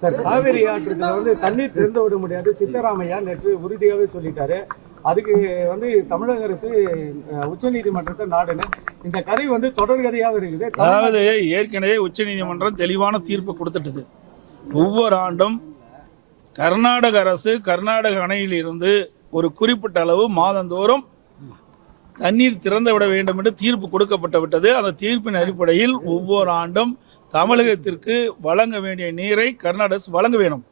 Sir Kaveri ஆற்றுல வந்து தண்ணீர் திறந்து விட முடியாது. சித்தராமையா நேற்று உறுதியாகவே சொல்லிட்டாரு. அதுக்கு வந்து தமிழக அரசு உச்ச நீதிமன்றத்தை நாடுன்னு இந்த கதை வந்து தொடர்கதையாக இருக்குது. அதாவது ஏற்கனவே உச்சநீதிமன்றம் தெளிவான தீர்ப்பு கொடுத்துட்டது. ஒவ்வொரு ஆண்டும் கர்நாடக அரசு கர்நாடக அணையில் இருந்து ஒரு குறிப்பிட்ட அளவு மாதந்தோறும் தண்ணீர் திறந்து விட வேண்டும் என்று தீர்ப்பு கொடுக்கப்பட்டு விட்டது. அந்த தீர்ப்பின் அடிப்படையில் ஒவ்வொரு ஆண்டும் தமிழகத்திற்கு வழங்க வேண்டிய நீரை கர்நாடக வழங்க வேணும்.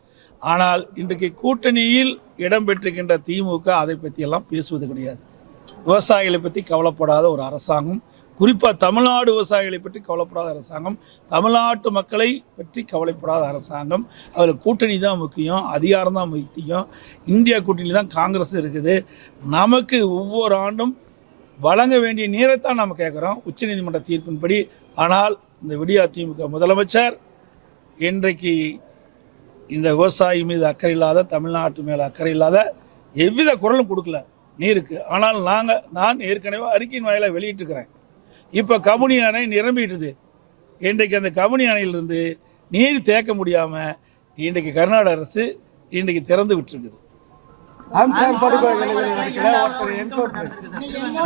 ஆனால் இன்றைக்கு கூட்டணியில் இடம்பெற்றிருக்கின்ற திமுக அதை பற்றியெல்லாம் பேசுவது கிடையாது. விவசாயிகளை பற்றி கவலைப்படாத ஒரு அரசாங்கம் குறிப்பாக தமிழ்நாடு விவசாயிகளை பற்றி கவலைப்படாத அரசாங்கம் தமிழ்நாட்டு மக்களை பற்றி கவலைப்படாத அரசாங்கம் அதில் கூட்டணி தான் முக்கியம் அதிகாரம் தான் முக்கியம். இந்தியா கூட்டணி தான் காங்கிரஸ் இருக்குது. நமக்கு ஒவ்வொரு ஆண்டும் வழங்க வேண்டிய நீரைத்தான் நம்ம கேட்குறோம். உச்சநீதிமன்ற தீர்ப்பின்படி. ஆனால் இந்த விடியா திமுக முதலமைச்சர் இன்றைக்கு இந்த விவசாயி மீது அக்கறை இல்லாத தமிழ்நாட்டு மேலே அக்கறை இல்லாத எவ்வித குரலும் கொடுக்கல நீருக்கு. ஆனால் நாங்கள் நான் ஏற்கனவே அறிக்கையின் வாயிலாக வெளியிட்டிருக்கிறேன். இப்போ கமுனி அணை நிரம்பிட்டுது. இன்றைக்கு அந்த கமுனி அணையிலிருந்து நீர் தேக்க முடியாமல் இன்றைக்கு கர்நாடக அரசு இன்றைக்கு திறந்து விட்டுருக்குது. ஆம்ஸ்டாங் படுகொலை நடக்கிற ஒருத்தர் என்கவுண்டர்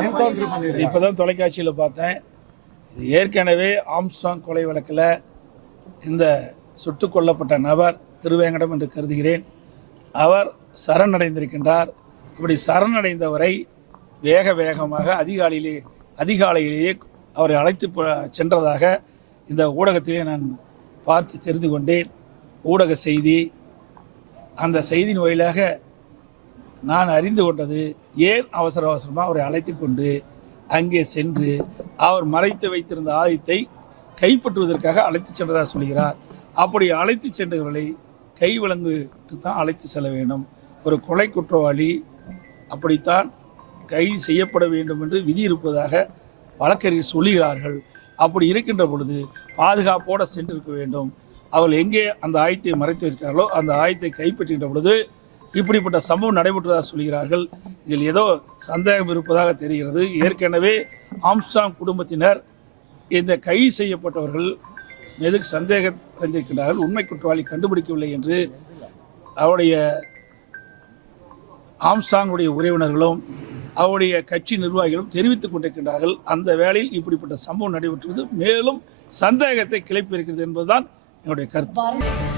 என்கவுண்டர் பண்ணிருக்காங்க இப்போ தான் தொலைக்காட்சியில் பார்த்தேன். ஏற்கனவே ஆம்ஸ்டாங் கொலை வழக்கில் இந்த சுட்டு கொல்லப்பட்ட நபர் திருவேங்கடம் என்று கருதுகிறேன். அவர் சரணடைந்திருக்கின்றார். இப்படி சரணடைந்தவரை வேக வேகமாக அதிகாலையிலே அதிகாலையிலேயே அவரை அழைத்து சென்றதாக இந்த ஊடகத்திலே நான் பார்த்து தெரிந்து கொண்டேன். ஊடக செய்தி அந்த செய்தியின் வழியாக நான் அறிந்து கொண்டது ஏன் அவசர அவசரமாக அவரை அழைத்து கொண்டு அங்கே சென்று அவர் மறைத்து வைத்திருந்த ஆயுதத்தை கைப்பற்றுவதற்காக அழைத்து சென்றதாக சொல்கிறார். அப்படி அழைத்து சென்றவர்களை கை விலங்குட்டு தான் அழைத்து செல்ல வேண்டும். ஒரு கொலை குற்றவாளி அப்படித்தான் கைது செய்யப்பட வேண்டும் என்று விதி இருப்பதாக வழக்கறிஞர் சொல்லுகிறார்கள். அப்படி இருக்கின்ற பொழுது பாதுகாப்போடு சென்றிருக்க வேண்டும். அவர்கள் எங்கே அந்த ஆயத்தை மறைத்து இருக்கிறார்களோ அந்த ஆயத்தை கைப்பற்றுகின்ற பொழுது இப்படிப்பட்ட சம்பவம் நடைபெற்றதாக சொல்கிறார்கள். இதில் ஏதோ சந்தேகம் இருப்பதாக தெரிகிறது. ஏற்கனவே ஆம்ஸ்டாங் குடும்பத்தினர் இந்த கைது செய்யப்பட்டவர்கள் மீது சந்தேகம் அடைந்திருக்கின்றார்கள் உண்மை குற்றவாளி கண்டுபிடிக்கவில்லை என்று அவருடைய ஆம்ஸ்டாங்குடைய உறவினர்களும் அவருடைய கட்சி நிர்வாகிகளும் தெரிவித்துக் கொண்டிருக்கின்றார்கள். அந்த வேளையில் இப்படிப்பட்ட சம்பவம் நடைபெற்றது. மேலும் சந்தேகத்தை கிளப்பியிருக்கிறது என்பதுதான் என்னுடைய கருத்து.